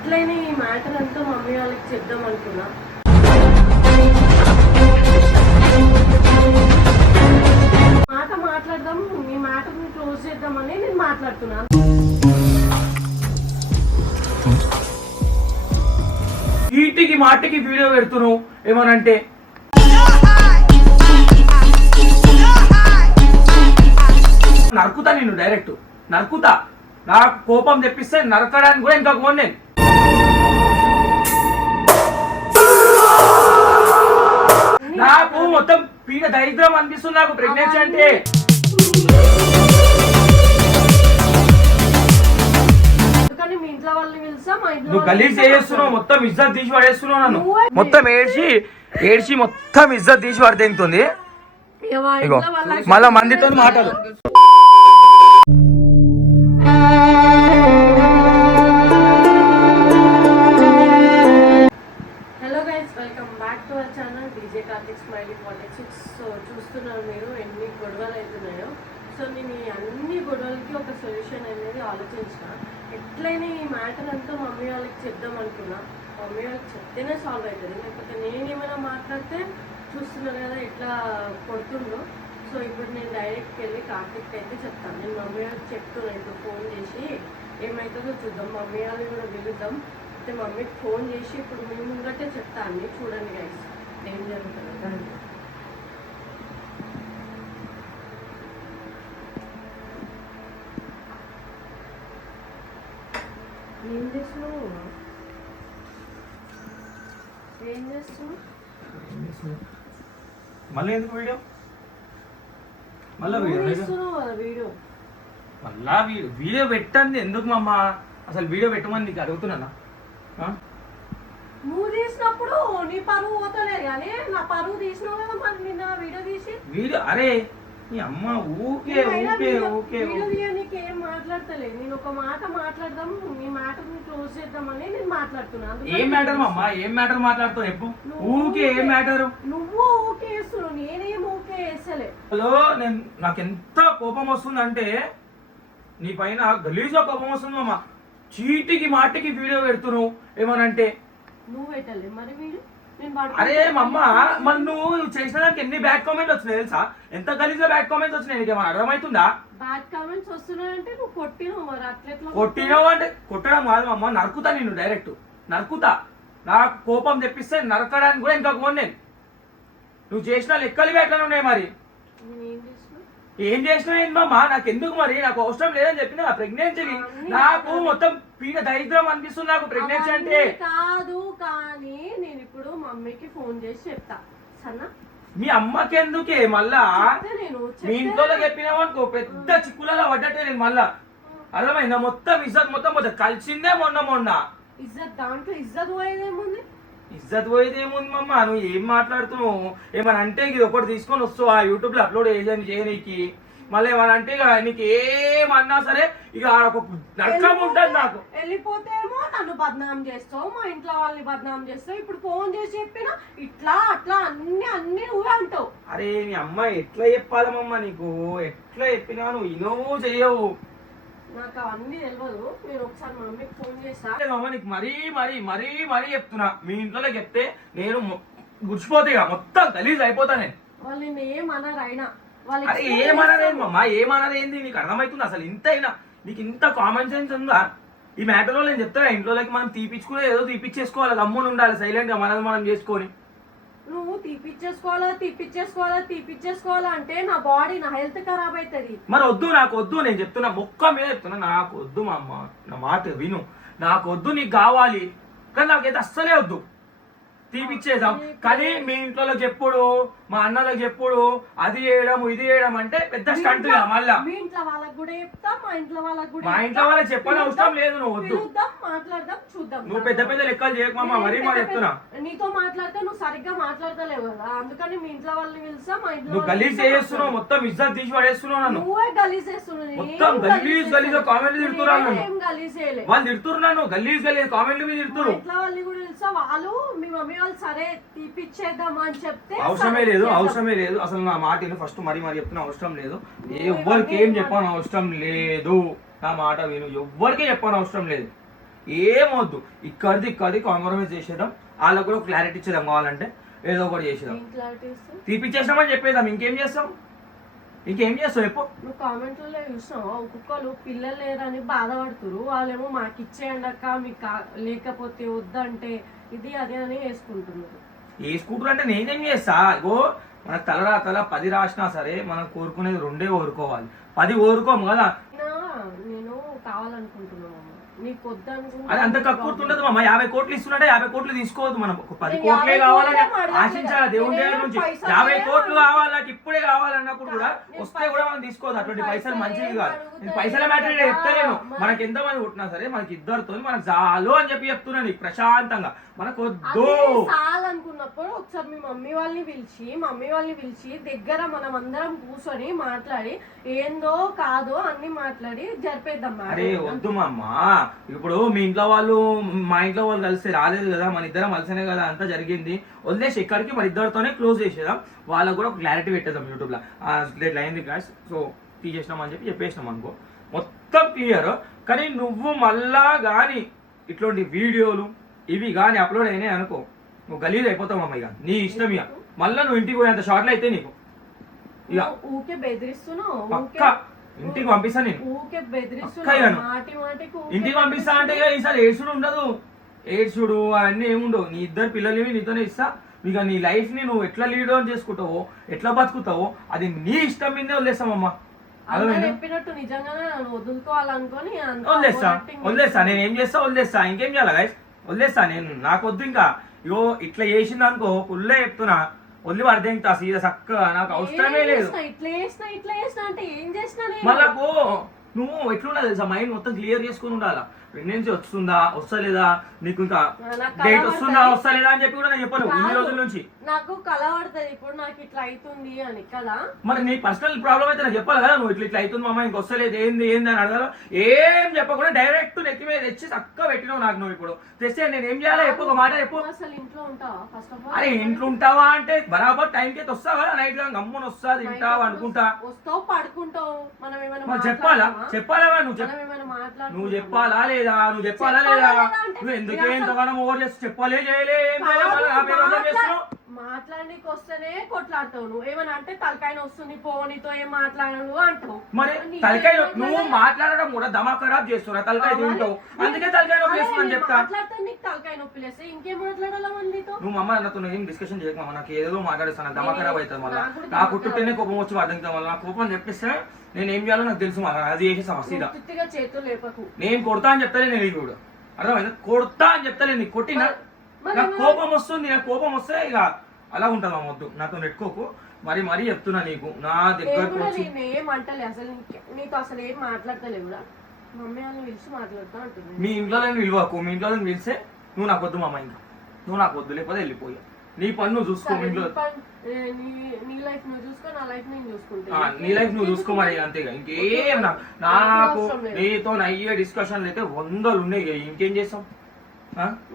అట్లయినా ఈ మ్యాటర్ అంతా మమ్మీ వాళ్ళకి చెప్దాం అనుకున్నా. మాట మాట్లాడదాం, మీ మ్యాటర్ని క్లోజ్ చేద్దామని నేను మాట్లాడుతున్నా. ఈటికి మాటికి వీడియో పెడుతున్నావు ఏమనంటే నరుకుతా, నిన్ను డైరెక్ట్ నరుకుతా. నాకు కోపం తెప్పిస్తే నరకడానికి కూడా ఇంకా కోన్ నేను. నాకు మొత్తం పీడ దరిద్రం అనిపిస్తుంది నాకు ప్రెగ్నెన్సీ అంటే. నువ్వు గలీజ్ చేస్తున్నావు, మొత్తం ఇజ్జత్ తీసి పడేస్తున్నావు నన్ను. మొత్తం ఏడ్చి మొత్తం ఇజ్జత్ తీసి పడితేంతుంది. ఇగో మళ్ళా మందితో మాటలు. Hello guys, welcome back to our channel DJ Karthik smiley politics. So చూస్తున్నారు మీరు ఎన్ని గొడవలు అవుతున్నాయో. సో నేను ఈ అన్ని గొడవలకి ఒక సొల్యూషన్ అనేది ఆలోచించిన. ఎట్లయినా ఈ మ్యాటర్ అంతా మమ్మీ వాళ్ళకి చెప్దాం అనుకున్నా. మమ్మీ వాళ్ళకి చెప్తేనే సాల్వ్ అవుతుంది, లేకపోతే నేనేమైనా మాట్లాడితే చూస్తున్నారు కదా ఎట్లా కొడుతుండో. సో ఇప్పుడు నేను డైరెక్ట్కి వెళ్ళి కార్తిక్ అయితే చెప్తాను. నేను మమ్మీ వాళ్ళకి చెప్తున్నాను, ఇప్పుడు ఫోన్ చేసి ఏమవుతుందో చూద్దాం. మమ్మీ వాళ్ళని కూడా పిలుద్దాం. అయితే మమ్మీకి ఫోన్ చేసి ఇప్పుడు మీ ముంగటే చెప్తా అన్ని. చూడండి గైస్ ఏం జరుగుతుందో. ఏం చేస్తున్నావు? ఏం చేస్తున్నావు? మళ్ళీ ఎందుకు వీడియో? మళ్ళా వీడియో మళ్ళా వీడియో పెట్టండి ఎందుకు మమ్మ? అసలు వీడియో పెట్టమని నీకు అడుగుతున్నానా? నువ్వు తీసినప్పుడు నీ పరువు పోతలేదు కానీ నా పరువు తీసినావు కదా మరి నిన్న వీడియో తీసి. వీడియో అరే నీ అమ్మ ఊకే ఊకే ఊకే వీడియో నీకు ఏం మాట్లాడతలేదు. నేను ఒక మాట మాట్లాడదాం, నీ మ్యాటర్ని క్లోజ్ చేద్దామని నేను మాట్లాడుతున్నాను. ఏం మ్యాటర్ మమ్మ? ఏం మ్యాటర్ మాట్లాడుతావు చెప్పు. ఊకే ఏం మ్యాటర్? నువ్వు ఊకే వేస్తున్నావు, నేనేం ఊకే వేస్తలే. హలో, నాకు ఎంత కోపం వస్తుందంటే నీ పైన గలీజ్గా కోపం వస్తుంది మమ్మ. చీటికి మాటికి వీడియో పెడుతున్నావు ఏమనంటే. నువ్వు పెట్టలే మరి వీడియో. అరే మమ్మ, మరి నువ్వు చేసిన దానికి ఎన్ని బ్యాడ్ కామెంట్స్ వచ్చినాయి తెలుసా? ఎంత గలీజ్గా బ్యాడ్ కామెంట్స్ వచ్చినాయి నీకు ఏమైనా అర్థమవుతుందా? బ్యాడ్ కామెంట్స్ వస్తున్నాయంటే నువ్వు కొట్టినావు. మరి అట్లా కొట్టినావు అంటే కొట్టడం కాదు మమ్మ, నరుకుతా నిన్ను డైరెక్ట్ నరుకుతా. నాకు కోపం తెప్పిస్తే నరకడానికి కూడా ఇంకా కోన్ నేను. నువ్వు చేసిన లెక్కలు ఎట్లా ఉన్నాయి మరి? ఏం చేసినా ఏంటమ్మా? నాకు ఎందుకు మరి? నాకు అవసరం లేదని చెప్పిన ప్రెగ్నెన్సీ. నాకు మొత్తం పీడ దరిద్రం అనిపిస్తుంది నాకు ప్రెగ్నెన్సీ అంటే. కాదు కానీ నేను ఇప్పుడు మమ్మీకి ఫోన్ చేసి చెప్తా సన్నా. మీ అమ్మకి ఎందుకే మళ్ళా? మీ ఇంట్లో చెప్పినావు అనుకో పెద్ద చిక్కులలో పడ్డట్టే నేను మళ్ళా. అర్థమైందా? మొత్తం ఇజ్జత్ మొత్తం కలిసిందే మొన్న. ఇజ్జత్ దాంట్లో ఇజ్జత్ పోయేదేముంది? ఇజ్జత్ పోయేదేముంది మమ్మ? నువ్వు ఏం మాట్లాడుతున్నావు? ఏమని అంటే ఇది ఒకటి తీసుకొని వస్తావు ఆ యూట్యూబ్ లో అప్లోడ్ చేయనీకి. మళ్ళీ ఏమని అంటే ఇక నీకు ఏమన్నా సరే ఇక ఒక నరకం ఉంటుంది నాకు. వెళ్ళిపోతేమో నన్ను బద్నాం చేస్తావు, మా ఇంట్లో వాళ్ళని బద్నాం చేస్తావు. ఇప్పుడు ఫోన్ చేసి చెప్పినా ఇట్లా అట్లా అన్ని నువ్వే అంటావు. అరే మీ అమ్మ ఎట్లా చెప్పాలమ్మా నీకు? ఎట్లా చెప్పినా నువ్వు ఇనో చెయ్యవు. నాకు అవన్నీ తెలియదు. నేను ఒకసారి మా మమ్మీకి ఫోన్ చేస్తా. నీకు మరీ చెప్తున్నా. మీ ఇంట్లో చెప్తే నేను గుడిచిపోతే మొత్తం గలీజ్ అయిపోతా నేను. వాళ్ళు నేను ఏమన్నారు అయినా అరే ఏమనరేంది మమ్మ? ఏమనరేంది? నీకు అర్థమవుతుంది అసలు? ఇంతైనా నీకు ఇంత కామన్ సెన్స్ ఉందా? ఈ మ్యాటర్లో నేను చెప్తాను. ఇంట్లోకి మనం తీపిచ్చుకునే ఏదో తీపిచ్చేసుకోవాలి, గమ్మున ఉండాలి సైలెంట్ గా మనం చేసుకొని. నువ్వు తీపిచ్చేసుకోవాలా అంటే నా బాడీ నా హెల్త్ ఖరాబ్ అవుతుంది. మరి నాకు వద్దు. నేను చెప్తున్నా, మొక్క మీద చెప్తున్నా, నాకు వద్దు మా అమ్మ. నా మాట విను. నాకు వద్దు, నీకు కావాలి. కానీ నాకైతే అస్సలే వద్దు. తీపిచ్చేద్దాం కానీ మీ ఇంట్లో చెప్పుడు, మా అన్నలకు చెప్పుడు, అది చేయడం ఇది చేయడం అంటే పెద్ద స్టంట్. మళ్ళా మీ ఇంట్లో వాళ్ళకి కూడా చెప్తా, మా ఇంట్లో వాళ్ళకి చెప్పని అవసరం లేదు. నువ్వు వద్దు, మాట్లాడదాం చూద్దాం. నువ్వు పెద్ద లెక్కలు చేయకమ్మా. మరీ మా చెప్తున్నా, నీతో మాట్లాడితే నువ్వు సరిగ్గా మాట్లాడతలేవు కదా, అందుకని మీ ఇంట్లో వాళ్ళని పిలుస్తా. మా ఇంట్లో నువ్వు గలీజ్ చేస్తున్నావు, మొత్తం ఇజ్జత్ తీసి పడేస్తున్నావు నన్ను. నువ్వే గలీజ్ చేస్తున్నావు. మొత్తం గలీజ్ కామెంట్లు తిడుతున్నారు నన్ను. వాళ్ళు తిడుతున్నాను, గలీజ్ కామెంట్లు మీద తిడుతున్నారు. ఇంట్లో వాళ్ళని కూడా పిలుస్తా. వాళ్ళు మీ మమ్మీ వాళ్ళు సరే తీపిచ్చేద్దామా అని చెప్తే అవసరమే లేదు. అసలు నా మాట ఫస్ట్ మరీ చెప్తున్నా, అవసరం లేదు. ఎవ్వరికి ఏం చెప్పాను అవసరం లేదు. నా మాట విను, ఎవ్వరికే చెప్పాను అవసరం లేదు. ఏమొద్దు, ఇక్కడిది కాంప్రమైజ్ చేసేద్దాం, వాళ్ళకు కూడా క్లారిటీ ఇచ్చేద్దాం, కావాలంటే ఏదో ఒకటి చేసేద్దాం, తీపిచ్చేసినామని చెప్పేద్దాం. ఇంకేం చేస్తాం చెప్పు. నువ్వు కామెంట్లలో చూసినావా, ఒక్కొక్కరు పిల్లలు లేరని బాధపడుతురు, వాళ్ళేమో మాకు ఇచ్చేయండి అక్క, మీకు లేకపోతే వద్దంటే ఇది అదే అని వేసుకుంటారు. అంటే నేనేం చేస్తా, ఇగో మన తల 10 రాసినా సరే మనం కోరుకునేది 2 కోరుకోవాలి, 10 కోరుకోము కదా. నేను కావాలనుకుంటున్నాను, నీకు వద్దనుకుంటా. అది అంత కక్కుర్తుండదు మామ. 50 కోట్లు ఇస్తున్నాడే 50 కోట్లు తీసుకోవద్దు మనం. 10 కోట్లే కావాలని ఆశించాలి దేవుని దగ్గర నుంచి. 50 కోట్లు కావాలి నాకు ఇప్పుడే కావాలన్నప్పుడు కూడా వస్తే కూడా మనం తీసుకోవద్దు. అటువంటి పైసలు మంచిది కాదు. నేను పైసల మ్యాటర్ చెప్తలేను. మనకి ఎంతమంది కొట్టినా సరే మనకి ఇద్దరితో మనకు చాలు అని చెప్పి చెప్తున్నాను నీకు ప్రశాంతంగా. మనకు వద్దు అనుకున్నప్పుడు ఒకసారి మీ మమ్మీ వాళ్ళని పిలిచి దగ్గర మనం అందరం కూర్చొని మాట్లాడి ఏందో కాదో అన్ని మాట్లాడి జరిపేద్దాం. అరే వద్దు మా అమ్మ, ఇప్పుడు మీ ఇంట్లో వాళ్ళు మా ఇంట్లో వాళ్ళు కలిసి రాలేదు కదా, మన ఇద్దరం కలిసినే కదా అంతా జరిగింది. వదిలేసి ఇక్కడికి మన ఇద్దరితోనే క్లోజ్ చేసేద్దాం. వాళ్ళకు కూడా క్లారిటీ పెట్టేద్దాం యూట్యూబ్ లో. ఇట్లా అయింది గాయ్స్, సో తీసేసినాం అని చెప్పేసినాం అనుకో, మొత్తం క్లియర్. కానీ నువ్వు మళ్ళా కానీ ఇట్లాంటి వీడియోలు ఇవి కానీ అప్లోడ్ అయినాయి అనుకో, నువ్వు గలీజ్ అయిపోతావు అమ్మ. ఇక నీ ఇష్టం, ఇక మళ్ళీ నువ్వు ఇంటికి పోయేంత షార్ట్లు అయితే నీకు ఇక ఊకే బెదిరిస్తున్నావు. పక్క ఇంటికి పంపిస్తా నేను. ఇంటికి పంపిస్తా అంటే ఈసారి ఏడ్చుడు ఉండదు, ఏడ్చుడు అవన్నీ ఏముండవు. నీ ఇద్దరు పిల్లలు నీతోనే ఇస్తా. ఇక నీ లైఫ్ ని నువ్వు ఎట్లా లీడ్ ఆన్ చేసుకుంటావో, ఎట్లా బతుకుతావో అది నీ ఇష్టం మీదే వదిలేస్తామమ్మా. చెప్పినట్టు నిజంగానే వదులుకోవాలనుకొని వదిలేస్తా. నేను ఏం చేస్తా, వదిలేస్తా. ఇంకేం చేయాలి గైస్, వదిలేస్తా నేను. నాకు వద్దు ఇంకా. ఇగో ఇట్లా చేసింది అనుకో, ఫుల్లే చెప్తున్నా, వదిలి పడితే సీదా చక్కగా. నాకు అవసరమే లేదు. మళ్ళీ నువ్వు ఎట్లున్నా తెలుసా, మైండ్ మొత్తం క్లియర్ చేసుకుని ఉండాలా. ప్రెగ్నెన్సీ వస్తలేదా, నీకు ఇంకా డేట్ వస్తలేదా అని చెప్పి కూడా నేను చెప్పను ఇన్ని రోజుల నుంచి. నాకు కలవడుతుంది ఇప్పుడు నాకు ఇట్లా అవుతుంది అని కదా. మరి నీ పర్సనల్ ప్రాబ్లం అయితే నాకు చెప్పాలి కదా. నువ్వు ఇట్లా అవుతుంది మామ, ఇంక వస్తలేదు, ఏంది అని అడగాలి. ఏం చెప్పకుండా డైరెక్ట్ నెక్కి మీద తెచ్చి చక్కగా పెట్టినావు నాకు. నువ్వు ఇప్పుడు తెస్తే నేను ఏం చేయాలి చెప్పు, ఒక మాట చెప్పు. అసలు ఇంట్లో ఉంటావా ఫస్ట్ ఆఫ్ ఆల్? అరే ఇంట్లో ఉంటావా అంటే బరాబర్ టైంకి అయితే వస్తావు కదా, నైట్ గా గమ్మున వస్తా, తింటావు, అనుకుంటా, వస్తావు, పడుకుంటావు. మనం ఏమైనా చెప్పాలా నువ్వు చెప్పాలా లేదా, నువ్వు ఎందుకే ఎంతగానో ఓవర్ చేసి చెప్పాలే చేయలే మాట్లాడడానికి వస్తేనే కొట్లాడతావు. నువ్వు ఏమన్నా అంటే తలకాయ వస్తుంది పోనీతో ఏం మాట్లాడను అంటావు. మరి తలకాయ నువ్వు మాట్లాడడం కూడా దమా ఖరాబ్ చేస్తున్నా, తలకాయ తింటావు, అందుకే తలకాయ నొప్పి చేస్తున్నా చెప్తా. మాట్లాడితే నీకు తలకాయ నొప్పి లేస్తే ఇంకేం మాట్లాడాలా మనతో? నువ్వు అమ్మ నాతో ఏం డిస్కషన్ చేయకు, నాకు ఏదో మాట్లాడిస్తాను, దమా ఖరాబ్ అవుతుంది. మళ్ళీ నా పుట్టుతేనే కోపం వచ్చి అర్థం వల్ల నా కోపం చెప్పిస్తే నేను ఏం చేయాలో నాకు తెలుసు. మళ్ళీ అది చేసే సమస్య చేతులు లేపకు. నేను కొడతా అని చెప్తాలే నేను ఇప్పుడు అర్థమైంది, కొడతా అని చెప్తాలే. నీకు కొట్టినా నాకు కోపం వస్తుంది, నాకు కోపం వస్తే ఇక అలా ఉంటుంది. మా వద్దు నాతో నెట్టుకోకు, మరీ చెప్తున్నా నీకు. నా దగ్గర ఏమంటలే అసలు, నీతో అసలు ఏం మాట్లాడతలే కూడా. మమ్మీ వాళ్ళని పిలిచి మాట్లాడుతా అంటుంది. మీ ఇంట్లో పిలువకు, మీ ఇంట్లో పిలిస్తే నువ్వు నాకు వద్దు మామ, ఇంకా నువ్వు నాకు వద్దు, లేకపోతే వెళ్ళిపోయా. నీ పని నువ్వు చూసుకో, ఇంట్లో నీ లైఫ్ నువ్వు చూసుకో, నా లైఫ్ నేను చూసుకుంటా. నీ లైఫ్ నువ్వు చూసుకో మరి, అంతేగా. ఇంకేం నాకు నీతో అయ్యే డిస్కషన్లు అయితే 100 ఉన్నాయి. ఇంకేం చేస్తాం?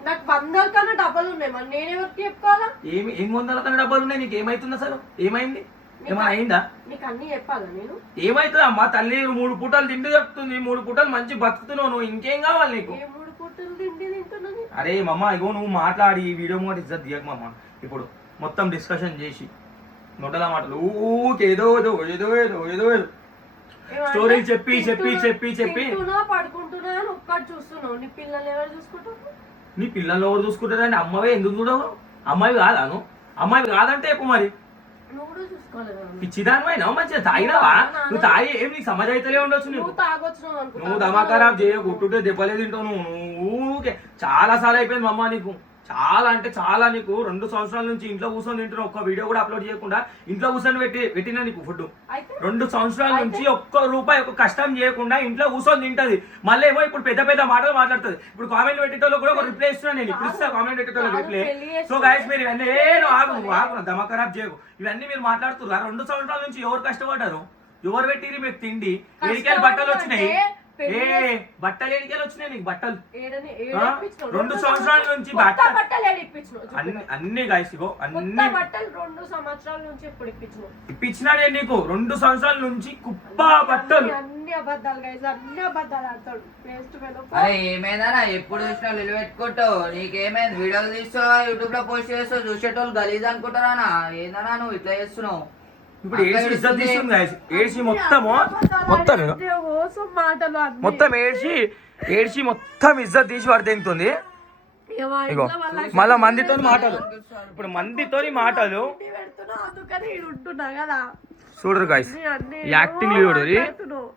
నాకు 100 కన్నా డబ్బులు ఉన్నాయి, మరి నేను ఎవరికి చెప్పుకోవాలా? ఏం 100 కన్నా డబ్బులు ఉన్నాయి? నీకు ఏమైతుంది అసలు? ఏమైంది? ఏమైనా అయిందా? నీకు అన్ని చెప్పాలా నేను? ఏమైతుంది అమ్మా, తల్లి 3 పూటలు తిండి చెప్తుంది, 3 పూటలు మంచి బతుకుతున్నావు నువ్వు, ఇంకేం కావాలి నీకు? 3 పూటలు తిండి తింటున్నాను. అరే మమ్మ, ఇగో నువ్వు మాట్లాడి వీడియో మాట ఇజ్జత్ దియకు మమ్మ. ఇప్పుడు మొత్తం డిస్కషన్ చేసి నొట్టల మాటలు ఏదో ఏదో ఏదో ఏదో ఏదో స్టోరీలు చెప్పి పడుకుంటున్నా అని ఒక్కటి చూస్తున్నావు. నీ పిల్లలు ఎవరు చూసుకుంటారు? నీ పిల్లలు ఎవరు చూసుకుంటారంటే అమ్మవే ఎందుకు చూడవు? అమ్మాయి కాదాను? అమ్మాయి కాదంటే చెప్పు మరి. పిచ్చిదానివైనా మంచిగా తాగినావా? నువ్వు తాగి ఏం నీకు సమాజం అయితే ఉండొచ్చు. నువ్వు దమా ఖరాబ్ చేయ, కొట్టుటే దెబ్బలే తింటావు నువ్వు. చాలా సార్లు అయిపోయింది మమ్మ నీకు, చాలా అంటే చాలా. నీకు 2 సంవత్సరాల నుంచి ఇంట్లో కూర్చొని తింటున్నావు, ఒక్క వీడియో కూడా అప్లోడ్ చేయకుండా ఇంట్లో కూర్చొని పెట్టినా నీకు ఫుడ్. 2 సంవత్సరాల నుంచి ఒక్క రూపాయి ఒక కష్టం చేయకుండా ఇంట్లో కూర్చొని తింటది. మళ్ళీ ఏమో ఇప్పుడు పెద్ద మాటలు మాట్లాడుతుంది. ఇప్పుడు కామెంట్ పెట్టేటోళ్ళు కూడా ఒక రిప్లై ఇస్తున్నాను నేను. ఇప్పుడు ఇస్తా కామెంట్ పెట్టేటోళ్ళకి రిప్లై. సో గైస్ మీరు ఇవన్నీ ఆగు దమా ఖరాబ్ చేయకు. ఇవన్నీ మీరు మాట్లాడుతున్నారు. 2 సంవత్సరాల నుంచి ఎవరు కష్టపడ్డారు? ఎవరు పెట్టిరు మీకు తిండి? ఏడికెళ్ళి బట్టలు వచ్చినాయి? పెళ్లి బట్టలు ఎడికెళ్ళి వచ్చినాయి నీకు బట్టలు ఏడని ఆ? 2 సంవత్సరాల నుంచి బట్టలు ఏడిపించినావు అన్ని గాయస్ ఇగో కొత్త అన్ని బట్టలు 2 సంవత్సరాల నుంచి ఎప్పుడు ఇప్పించినావు ఇప్పించినా నేను నీకు 2 సంవత్సరాల నుంచి కుప్ప బట్టలు అన్ని అబద్ధాలు గైస్ అన్ని అబద్ధాలు ఆడతాడు వేస్ట్ ఫెలో అరే ఏమైందన్నా ఎప్పుడు చూసినా నిలబెట్టుకుంటావు నీకేమైంది వీడియోలు తీస్తావా యూట్యూబ్ లో పోస్ట్ చేస్తావు చూసేటోళ్ళు గలీజ్ అనుకుంటారా ఏందన్నా నువ్వు ఇట్లా చేస్తున్నావు ఇప్పుడు ఏడ్చి ఇజ్జత్ తీస్తుంది guys. ఏడ్చి మొత్తం మోసం మాటలు అన్ని. మొత్తం ఏడ్చి మొత్తం ఇజ్జత్ తీసి పడితేంతుంది ఇక మా ఇగో ఇంట్లో వాళ్ళకి మళ్ళా మందితో మాటలు ఇప్పుడు మందితోని మాటలు పెడుతున్నా అందుకని ఈడు ఉంటున్నా కదా చూడరు గాయస్ నీ అన్ని యాక్టింగ్ చూడు మాట్లాడుతున్నావు.